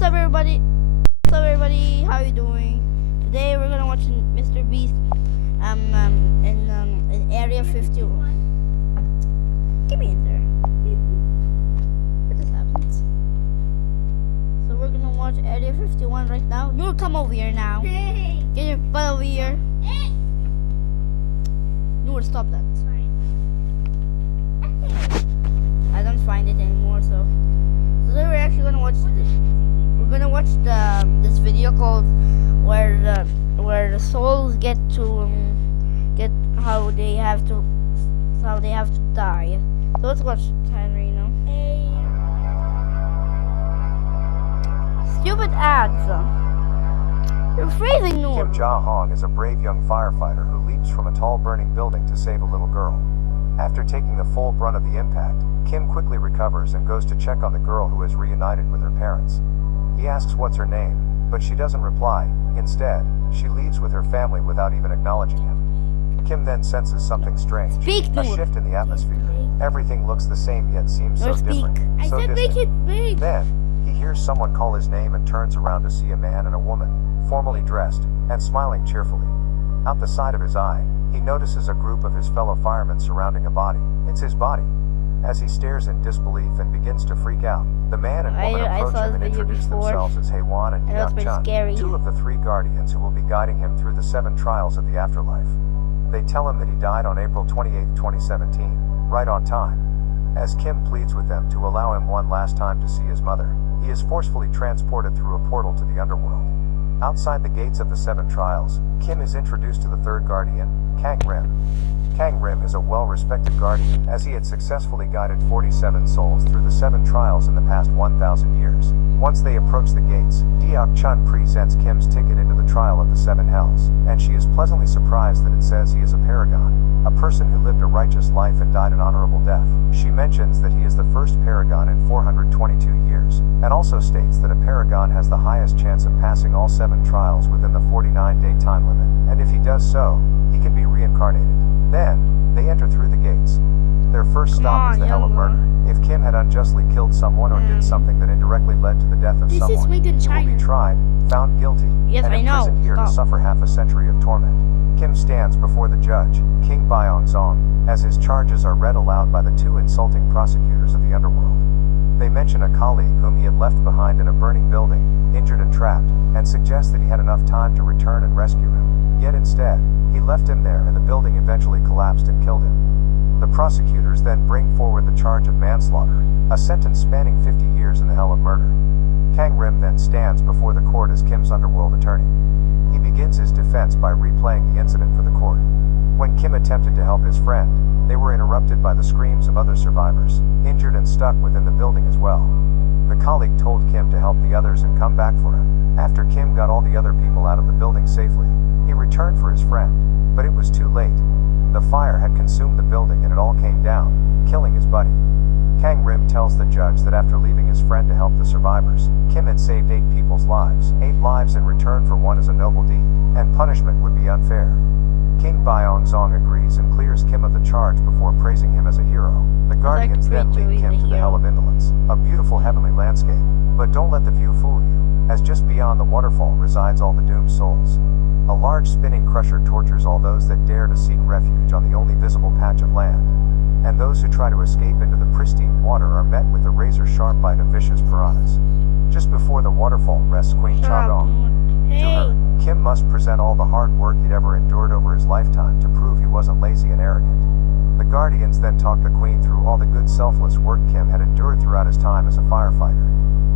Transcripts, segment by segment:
What's up, everybody? How you doing? Today we're gonna watch Mr. Beast in Area 51. Get me in there. What just happened? So we're gonna watch Area 51 right now. You come over here now. Get your butt over here. You would stop that. Sorry. I don't find it anymore. So today we're actually gonna watch. We're gonna watch this video called where the souls get get how they have to die. So let's watch Henry now. Stupid ads. You're freezing, Noor. Kim Ja-hong is a brave young firefighter who leaps from a tall burning building to save a little girl. After taking the full brunt of the impact, Kim quickly recovers and goes to check on the girl who is reunited with her parents. He asks what's her name, but she doesn't reply. Instead, she leaves with her family without even acknowledging him. Kim then senses something strange. Speak, a Noor. shift in the atmosphere. Everything looks the same yet seems Noor, so speak. different. I so said distant. make it big. Then, he hears someone call his name and turns around to see a man and a woman, formally dressed, and smiling cheerfully. Out the side of his eye, he notices a group of his fellow firemen surrounding a body. It's his body. As he stares in disbelief and begins to freak out, the man and woman I approach saw him this and video introduce before, themselves as Haewon and and it was pretty Hyuk-chun, scary. two of the three guardians who will be guiding him through the 7 trials of the afterlife. They tell him that he died on April 28, 2017, right on time. As Kim pleads with them to allow him one last time to see his mother, he is forcefully transported through a portal to the underworld. Outside the gates of the 7 trials, Kim is introduced to the third guardian, Kang Rim. Kang Rim is a well-respected guardian, as he had successfully guided 47 souls through the 7 trials in the past 1,000 years. Once they approach the gates, Hyuk-chun presents Kim's ticket into the trial of the 7 hells, and she is pleasantly surprised that it says he is a paragon, a person who lived a righteous life and died an honorable death. She mentions that he is the first paragon in 422 years, and also states that a paragon has the highest chance of passing all 7 trials within the 49-day time limit, and if he does so, he can be reincarnated. Then, they enter through the gates. Their first stop is the hell of murder. If Kim had unjustly killed someone or did something that indirectly led to the death of This is someone, made in he will China. be tried, found guilty, Yes, and I know. imprisoned here to Stop. suffer half a century of torment. Kim stands before the judge, King Byong-zong, as his charges are read aloud by the 2 insulting prosecutors of the underworld. They mention a colleague whom he had left behind in a burning building, injured and trapped, and suggest that he had enough time to return and rescue him. Yet instead, he left him there and the building eventually collapsed and killed him. The prosecutors then bring forward the charge of manslaughter, a sentence spanning 50 years in the hell of murder. Kang Rim then stands before the court as Kim's underworld attorney. He begins his defense by replaying the incident for the court. When Kim attempted to help his friend, they were interrupted by the screams of other survivors, injured and stuck within the building as well. The colleague told Kim to help the others and come back for him. After Kim got all the other people out of the building safely, he returned for his friend, but it was too late. The fire had consumed the building and it all came down, killing his buddy. Kang Rim tells the judge that after leaving his friend to help the survivors, Kim had saved 8 people's lives. 8 lives in return for one is a noble deed, and punishment would be unfair. King Byong-zong agrees and clears Kim of the charge before praising him as a hero. The guardians then lead Kim to the Hell of Indolence, a beautiful heavenly landscape. But don't let the view fool you, as just beyond the waterfall resides all the doomed souls. A large spinning crusher tortures all those that dare to seek refuge on the only visible patch of land. And those who try to escape into the pristine water are met with the razor-sharp bite of vicious piranhas. Just before the waterfall rests Queen Cha-gong. To her, Kim must present all the hard work he'd ever endured over his lifetime to prove he wasn't lazy and arrogant. The guardians then talk the Queen through all the good selfless work Kim had endured throughout his time as a firefighter.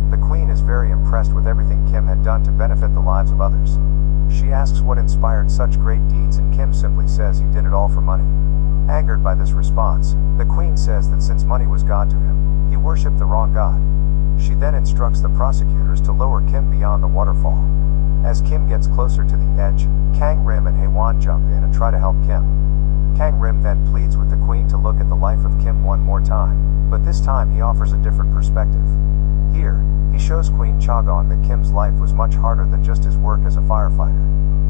The Queen is very impressed with everything Kim had done to benefit the lives of others. She asks what inspired such great deeds and Kim simply says he did it all for money. Angered by this response, the Queen says that since money was God to him, he worshipped the wrong God. She then instructs the prosecutors to lower Kim beyond the waterfall. As Kim gets closer to the edge, Kang Rim and Haewon jump in and try to help Kim. Kang Rim then pleads with the Queen to look at the life of Kim one more time, but this time he offers a different perspective. Here, he shows Queen Cha-gong that Kim's life was much harder than just his work as a firefighter.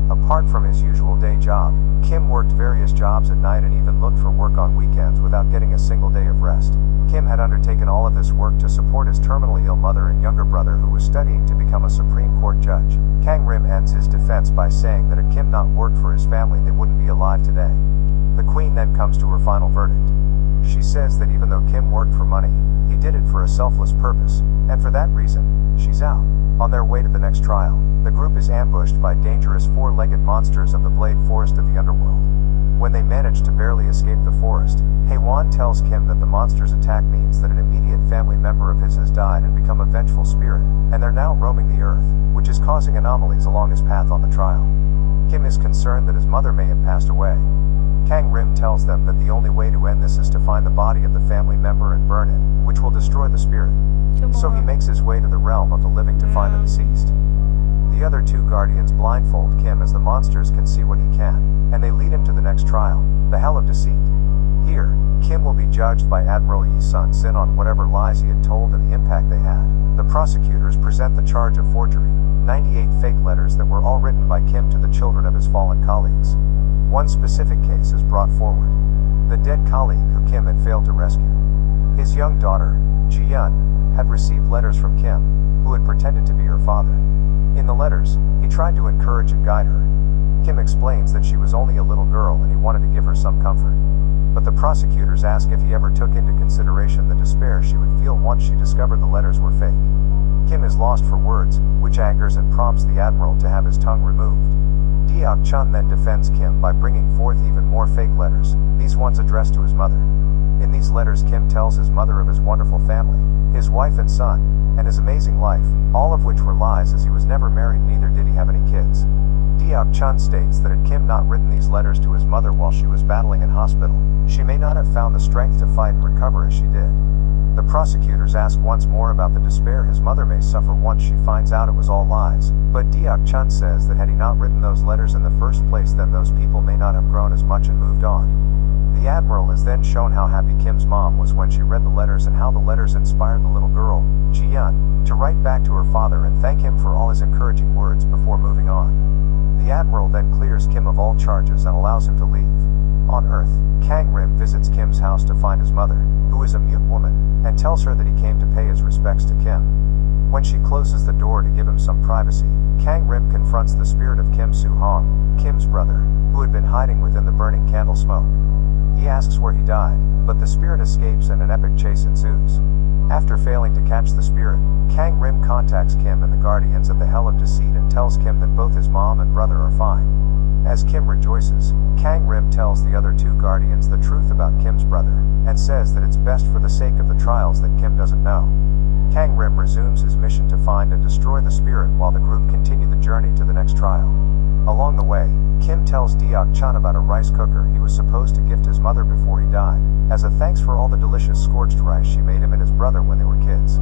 Apart from his usual day job, Kim worked various jobs at night and even looked for work on weekends without getting a single day of rest. Kim had undertaken all of this work to support his terminally ill mother and younger brother who was studying to become a Supreme Court judge. Kang Rim ends his defense by saying that had Kim not worked for his family, they wouldn't be alive today. The Queen then comes to her final verdict. She says that even though Kim worked for money, he did it for a selfless purpose, and for that reason, she's out. On their way to the next trial, the group is ambushed by dangerous four-legged monsters of the Blade Forest of the Underworld. When they manage to barely escape the forest, Hae-won tells Kim that the monster's attack means that an immediate family member of his has died and become a vengeful spirit, and they're now roaming the earth, which is causing anomalies along his path on the trial. Kim is concerned that his mother may have passed away. Kang Rim tells them that the only way to end this is to find the body of the family member and burn it, which will destroy the spirit. So he makes his way to the realm of the living to find the deceased. The other two guardians blindfold Kim as the monsters can see what he can, and they lead him to the next trial, the Hell of Deceit. Here, Kim will be judged by Admiral Yi Sun-sin on whatever lies he had told and the impact they had. The prosecutors present the charge of forgery, 98 fake letters that were all written by Kim to the children of his fallen colleagues. One specific case is brought forward. The dead colleague who Kim had failed to rescue. His young daughter, Ji-yeon, had received letters from Kim, who had pretended to be her father. In the letters, he tried to encourage and guide her. Kim explains that she was only a little girl and he wanted to give her some comfort. But the prosecutors ask if he ever took into consideration the despair she would feel once she discovered the letters were fake. Kim is lost for words, which angers and prompts the admiral to have his tongue removed. Deok-chun then defends Kim by bringing forth even more fake letters, these ones addressed to his mother. In these letters, Kim tells his mother of his wonderful family, his wife and son, and his amazing life, all of which were lies as he was never married, neither did he have any kids. Deok-chun states that had Kim not written these letters to his mother while she was battling in hospital, she may not have found the strength to fight and recover as she did. The prosecutors ask once more about the despair his mother may suffer once she finds out it was all lies, but Deok-chun says that had he not written those letters in the first place, then those people may not have grown as much and moved on. The admiral is then shown how happy Kim's mom was when she read the letters and how the letters inspired the little girl, Ji-yeon, to write back to her father and thank him for all his encouraging words before moving on. The admiral then clears Kim of all charges and allows him to leave. On Earth, Kang Rim visits Kim's house to find his mother, who is a mute woman, and tells her that he came to pay his respects to Kim. When she closes the door to give him some privacy, Kang Rim confronts the spirit of Kim Soo-hong, Kim's brother, who had been hiding within the burning candle smoke. He asks where he died, but the spirit escapes and an epic chase ensues. After failing to catch the spirit, Kang Rim contacts Kim and the Guardians at the Hell of Deceit and tells Kim that both his mom and brother are fine. As Kim rejoices, Kang Rim tells the other two Guardians the truth about Kim's brother, and says that it's best for the sake of the trials that Kim doesn't know. Kang Rim resumes his mission to find and destroy the spirit while the group continue the journey to the next trial. Along the way, Kim tells Deok-chun about a rice cooker he was supposed to gift his mother before he died, as a thanks for all the delicious scorched rice she made him and his brother when they were kids.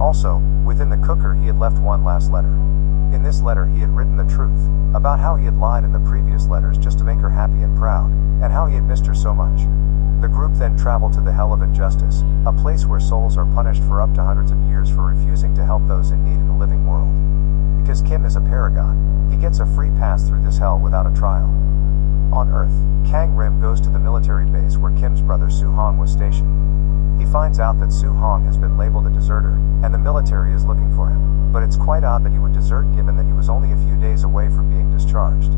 Also, within the cooker he had left one last letter. In this letter he had written the truth, about how he had lied in the previous letters just to make her happy and proud, and how he had missed her so much. The group then travel to the Hell of Injustice, a place where souls are punished for up to hundreds of years for refusing to help those in need in the living world. Because Kim is a paragon, he gets a free pass through this hell without a trial. On Earth, Kang Rim goes to the military base where Kim's brother Soo-hong was stationed. He finds out that Soo-hong has been labeled a deserter, and the military is looking for him, but it's quite odd that he would desert given that he was only a few days away from being discharged.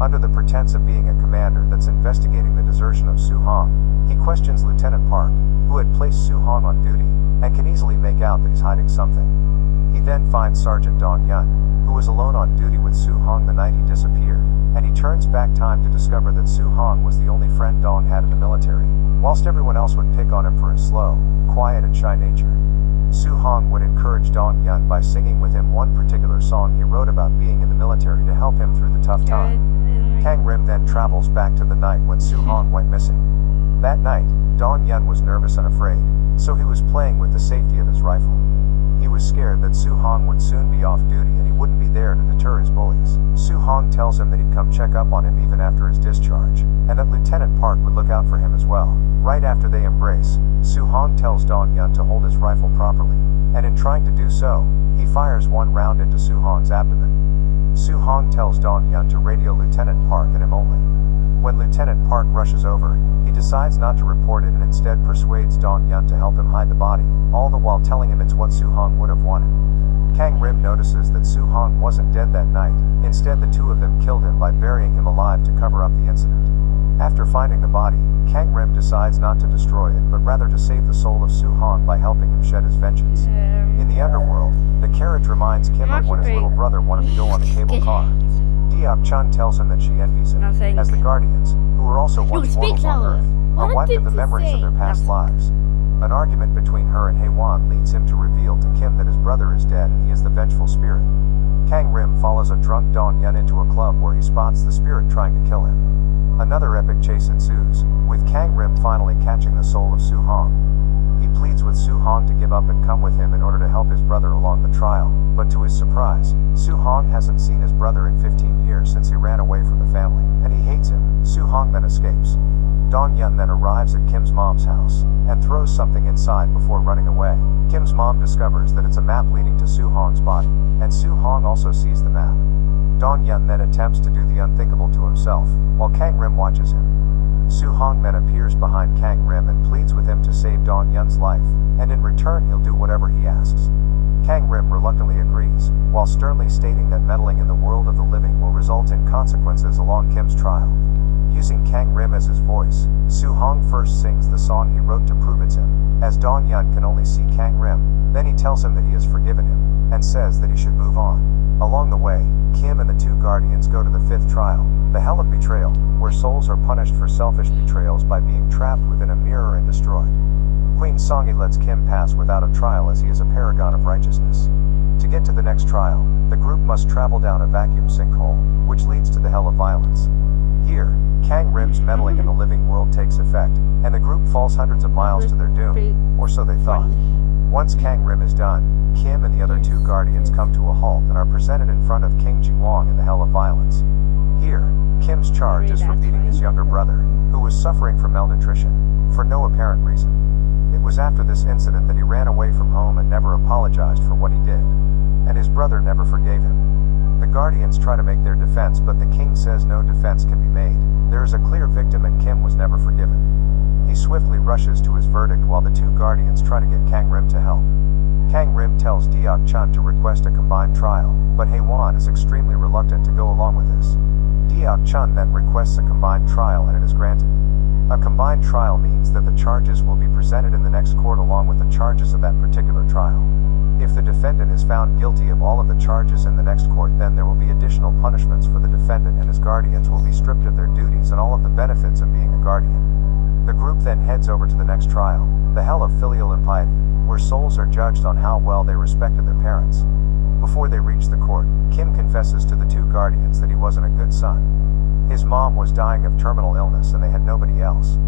Under the pretense of being a commander that's investigating the desertion of Soo-hong, he questions Lieutenant Park, who had placed Soo-hong on duty, and can easily make out that he's hiding something. He then finds Sergeant Dong-yun, who was alone on duty with Soo-hong the night he disappeared, and he turns back time to discover that Soo-hong was the only friend Dong had in the military, whilst everyone else would pick on him for his slow, quiet and shy nature. Soo-hong would encourage Dong-yun by singing with him one particular song he wrote about being in the military to help him through the tough time. Kang Rim then travels back to the night when Soo-hong went missing. That night, Dong-yun was nervous and afraid, so he was playing with the safety of his rifle. He was scared that Soo-hong would soon be off duty and he wouldn't be there to deter his bullies. Soo-hong tells him that he'd come check up on him even after his discharge, and that Lieutenant Park would look out for him as well. Right after they embrace, Soo-hong tells Dong-yun to hold his rifle properly, and in trying to do so, he fires one round into Soo-hong's abdomen. Soo-hong tells Dong-yun to radio Lieutenant Park and him only. When Lieutenant Park rushes over, he decides not to report it and instead persuades Dong Yun to help him hide the body, all the while telling him it's what Su Hong would have wanted. Kang Rim notices that Su Hong wasn't dead that night. Instead, the two of them killed him by burying him alive to cover up the incident. After finding the body, Kang Rim decides not to destroy it, but rather to save the soul of Su Hong by helping him shed his vengeance. In the underworld, the carriage reminds Kim of when his little brother wanted to go on a cable car. Deok Chun tells him that she envies him, as the Guardians, who were also once mortals on Earth, are wiped of the memories of their past lives. An argument between her and Haewon leads him to reveal to Kim that his brother is dead and he is the vengeful spirit. Kang Rim follows a drunk Dong Yun into a club where he spots the spirit trying to kill him. Another epic chase ensues, with Kang Rim finally catching the soul of Su Hong. He pleads with Su Hong to give up and come with him in order to help his brother along the trial, but to his surprise, Su Hong hasn't seen his brother in 15 years since he ran away from the family, and he hates him. Su Hong then escapes. Dong Yun then arrives at Kim's mom's house, and throws something inside before running away. Kim's mom discovers that it's a map leading to Su Hong's body, and Su Hong also sees the map. Dong Yun then attempts to do the unthinkable to himself, while Kang Rim watches him. Su Hong then appears behind Kang Rim and pleads with him to save Dong Yun's life, and in return he'll do whatever he asks. Kang Rim reluctantly agrees, while sternly stating that meddling in the world of the living will result in consequences along Kim's trial. Using Kang Rim as his voice, Su Hong first sings the song he wrote to prove it's him, as Dong Yun can only see Kang Rim. Then he tells him that he has forgiven him, and says that he should move on. Along the way, Kim and the two Guardians go to the fifth trial, the Hell of Betrayal, where souls are punished for selfish betrayals by being trapped within a mirror and destroyed. Queen Songi lets Kim pass without a trial as he is a paragon of righteousness. To get to the next trial, the group must travel down a vacuum sinkhole, which leads to the Hell of Violence. Here, Kang Rim's meddling in the living world takes effect, and the group falls hundreds of miles to their doom, or so they thought. Once Kang Rim is done, Kim and the other two Guardians come to a halt and are presented in front of King Jingwang in the Hell of Violence. Here, Kim's charge is for beating his younger brother, who was suffering from malnutrition, for no apparent reason. It was after this incident that he ran away from home and never apologized for what he did, and his brother never forgave him. The Guardians try to make their defense, but the king says no defense can be made. There is a clear victim and Kim was never forgiven. He swiftly rushes to his verdict while the two Guardians try to get Kang Rim to help. Kang Rim tells Deok Chun to request a combined trial, but Haewon is extremely reluctant to go along with this. Deok Chun then requests a combined trial and it is granted. A combined trial means that the charges will be presented in the next court along with the charges of that particular trial. If the defendant is found guilty of all of the charges in the next court, then there will be additional punishments for the defendant, and his guardians will be stripped of their duties and all of the benefits of being a guardian. The group then heads over to the next trial, the Hell of Filial Impiety, where souls are judged on how well they respected their parents. Before they reach the court, Kim confesses to the two guardians that he wasn't a good son. His mom was dying of terminal illness and they had nobody else.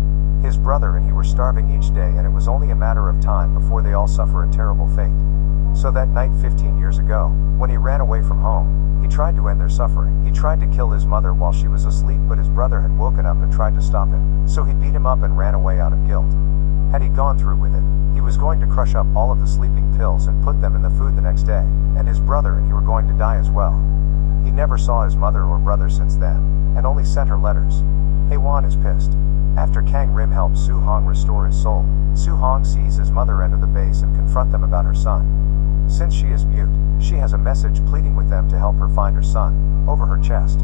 His brother and he were starving each day, and it was only a matter of time before they all suffer a terrible fate. So that night 15 years ago, when he ran away from home, he tried to end their suffering. He tried to kill his mother while she was asleep, but his brother had woken up and tried to stop him. So he beat him up and ran away out of guilt. Had he gone through with it, he was going to crush up all of the sleeping pills and put them in the food the next day, and his brother and he were going to die as well. He never saw his mother or brother since then, and only sent her letters. Haewon is pissed. After Kang Rim helps Su Hong restore his soul, Su Hong sees his mother enter the base and confront them about her son. Since she is mute, she has a message pleading with them to help her find her son, over her chest.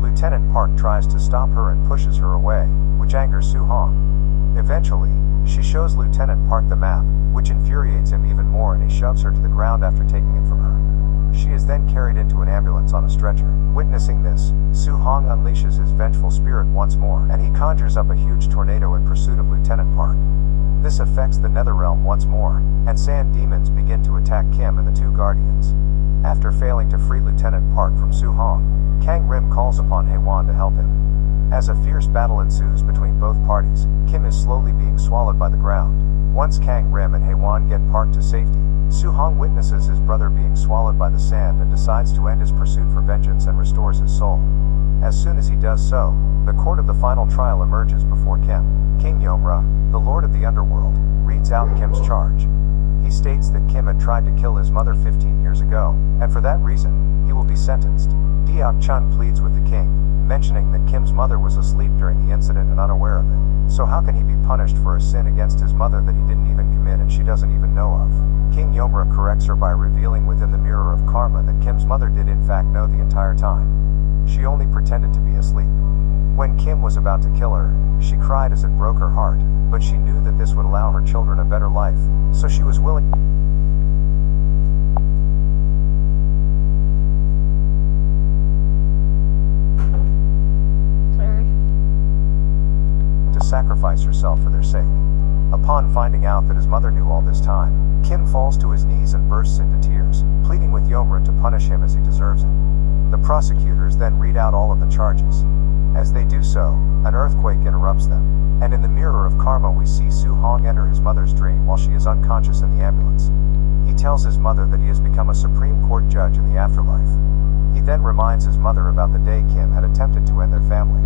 Lieutenant Park tries to stop her and pushes her away, which angers Su Hong. Eventually, she shows Lieutenant Park the map, which infuriates him even more, and he shoves her to the ground after taking it from her. She is then carried into an ambulance on a stretcher. Witnessing this, Su Hong unleashes his vengeful spirit once more, and he conjures up a huge tornado in pursuit of Lieutenant Park. This affects the Netherrealm once more, and sand demons begin to attack Kim and the two Guardians. After failing to free Lieutenant Park from Su Hong, Kang Rim calls upon Haewon to help him. As a fierce battle ensues between both parties, Kim is slowly being swallowed by the ground. Once Kang Rim and Haewon get Park to safety, Su Hong witnesses his brother being swallowed by the sand and decides to end his pursuit for vengeance and restores his soul. As soon as he does so, the court of the final trial emerges before Kim. King Yomra, the Lord of the Underworld, reads out Kim's charge. He states that Kim had tried to kill his mother 15 years ago, and for that reason, he will be sentenced. Deok Chun pleads with the king, mentioning that Kim's mother was asleep during the incident and unaware of it. So how can he be punished for a sin against his mother that he didn't even commit and she doesn't even know of? King Yomra corrects her by revealing within the mirror of karma that Kim's mother did in fact know the entire time. She only pretended to be asleep. When Kim was about to kill her, she cried as it broke her heart, but she knew that this would allow her children a better life, so she was willing to sacrifice herself for their sake. Upon finding out that his mother knew all this time, Kim falls to his knees and bursts into tears, pleading with Yomra to punish him as he deserves it. The prosecutors then read out all of the charges. As they do so, an earthquake interrupts them, and in the mirror of karma we see Su Hong enter his mother's dream while she is unconscious in the ambulance. He tells his mother that he has become a Supreme Court judge in the afterlife. He then reminds his mother about the day Kim had attempted to end their family.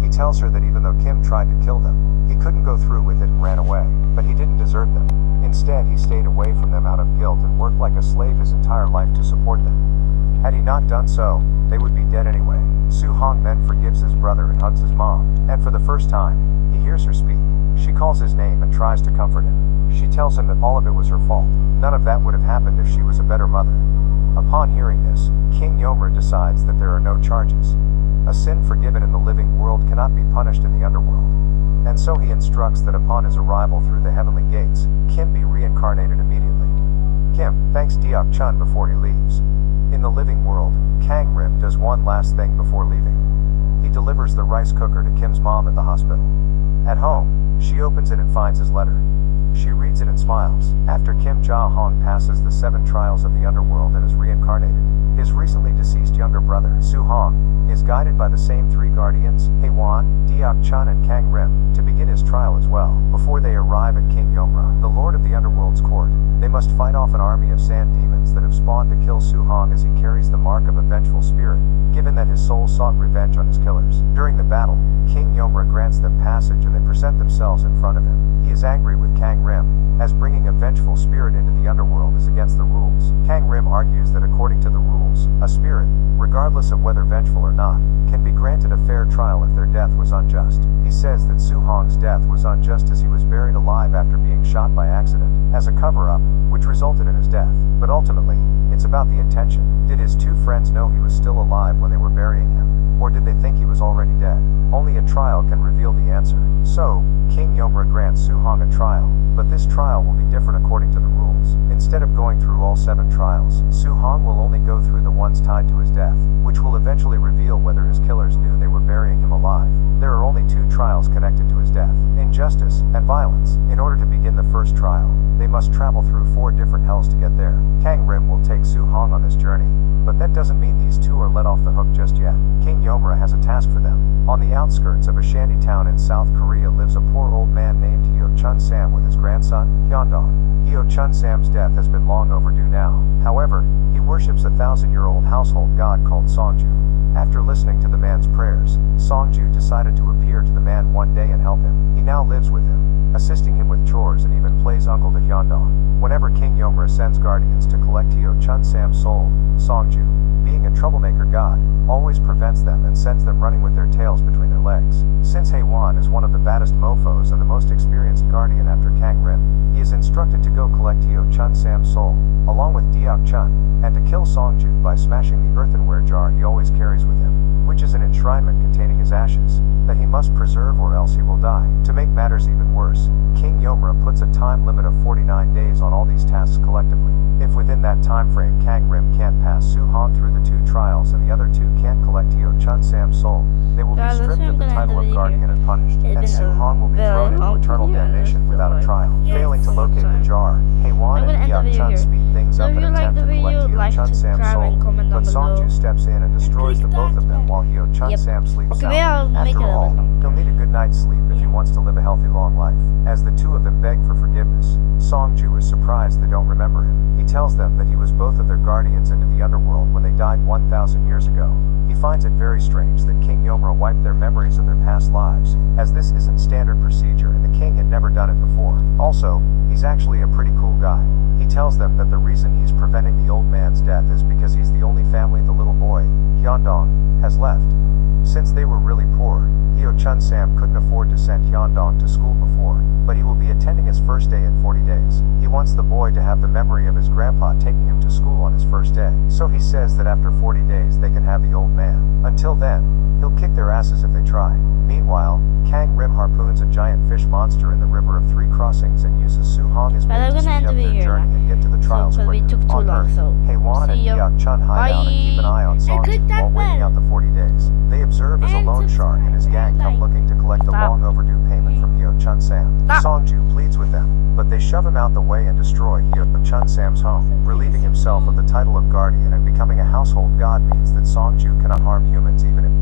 He tells her that even though Kim tried to kill them, he couldn't go through with it and ran away, but he didn't desert them. Instead, he stayed away from them out of guilt and worked like a slave his entire life to support them. Had he not done so, they would be dead anyway. Su Hong then forgives his brother and hugs his mom, and for the first time, he hears her speak. She calls his name and tries to comfort him. She tells him that all of it was her fault. None of that would have happened if she was a better mother. Upon hearing this, King Yomra decides that there are no charges. A sin forgiven in the living world cannot be punished in the underworld. And so he instructs that upon his arrival through the heavenly gates, Kim be reincarnated immediately. Kim thanks Deok Chun before he leaves. In the living world, Kang Rim does one last thing before leaving. He delivers the rice cooker to Kim's mom at the hospital. At home, she opens it and finds his letter. She reads it and smiles. After Kim Ja Hong passes the 7 trials of the underworld and is reincarnated, his recently deceased younger brother, Su Hong, is guided by the same 3 guardians, Haewon, Deok Chun and Kang Rim, to begin his trial as well. Before they arrive at King Yomra, the lord of the underworld's court, they must fight off an army of sand demons that have spawned to kill Su Hong as he carries the mark of a vengeful spirit, given that his soul sought revenge on his killers. During the battle, King Yomra grants them passage and they present themselves in front of him. He is angry with Kang Rim, as bringing a vengeful spirit into the underworld is against the rules. Kang Rim argues that according to the rules, a spirit, regardless of whether vengeful or not, can be granted a fair trial if their death was unjust. He says that Su Hong's death was unjust as he was buried alive after being shot by accident, as a cover-up, which resulted in his death. But ultimately, it's about the intention. Did his 2 friends know he was still alive when they were burying him? Or did they think he was already dead? Only a trial can reveal the answer. So, King Yomra grants Su Hong a trial, but this trial will be different according to the rules. Instead of going through all 7 trials, Su Hong will only go through the ones tied to his death, which will eventually reveal whether his killers knew they were burying him alive. There are only 2 trials connected to his death: injustice and violence. In order to begin the first trial, they must travel through 4 different hells to get there. Kang Rim will take Su Hong on this journey, but that doesn't mean these 2 are let off the hook just yet. King Yomra has a task for them. On the outskirts of a shanty town in South Korea lives a poor old man named Hyo Chun Sam with his grandson, Hyundong. Hyo Chun Sam's death has been long overdue now. However, he worships a 1,000-year-old household god called Songju. After listening to the man's prayers, Songju decided to appear to the man one day and help him. He now lives with him, assisting him with chores and even plays uncle to Hyundong. Whenever King Yomra sends guardians to collect Hyo Chun Sam's soul, Songju, being a troublemaker god, always prevents them and sends them running with their tails between their legs. Since Haewon is one of the baddest mofos and the most experienced guardian after Kang Rim, he is instructed to go collect Hyo Chun Sam's soul, along with Deok Chun, and to kill Songju by smashing the earthenware jar he always carries with him, which is an enshrinement containing his ashes, that he must preserve or else he will die. To make matters even worse, King Yomra puts a time limit of 49 days on all these tasks collectively. If within that time frame Kang Rim can't pass Su Hong through the 2 trials and the other 2 can't collect Hyo Chun Sam's soul, they will be Guys, stripped of the title of guardian and punished, and Su Hong will be thrown into eternal damnation without a trial. Failing to locate the jar, Haewon and Deok Chun speed things up and attempt to collect Hyo Chun Sam's soul, but Songju steps in and destroys the both of them while Hyo Chun Sam sleeps Okay, I'll sound. make After it a all, little he'll need a good night's sleep if he wants to live a healthy long life. As the 2 of them beg for forgiveness, Songju is surprised they don't remember him. He tells them that he was both of their guardians into the underworld when they died 1,000 years ago. He finds it very strange that King Yomra wiped their memories of their past lives, as this isn't standard procedure and the king had never done it before. Also, he's actually a pretty cool guy. He tells them that the reason he's preventing the old man's death is because he's the only family the little boy, Hyundong, has left. Since they were really poor, Hyo-chun Sam couldn't afford to send Hyundong to school before, but he will be attending his first day in 40 days. He wants the boy to have the memory of his grandpa taking him to school on his first day. So he says that after 40 days they can have the old man. Until then, he'll kick their asses if they try. Meanwhile, Kang Rim harpoons a giant fish monster in the River of Three Crossings and uses Su Hong as bait I'm to gonna speed end up the their video journey now. and get to the trials because we quicker. took too On long, Earth, so Haewon and see ya. Hyuk-chun hide out and keep an eye on Songju click that while waiting bell. out the 40 days. They observe as a And loan shark and his gang come looking to collect the Stop. long overdue payment from Hyo-chun Sam. Stop. Songju pleads with them, but they shove him out the way and destroy Hyo-chun Sam's home. Relieving himself of the title of guardian and becoming a household god means that Songju cannot harm humans even if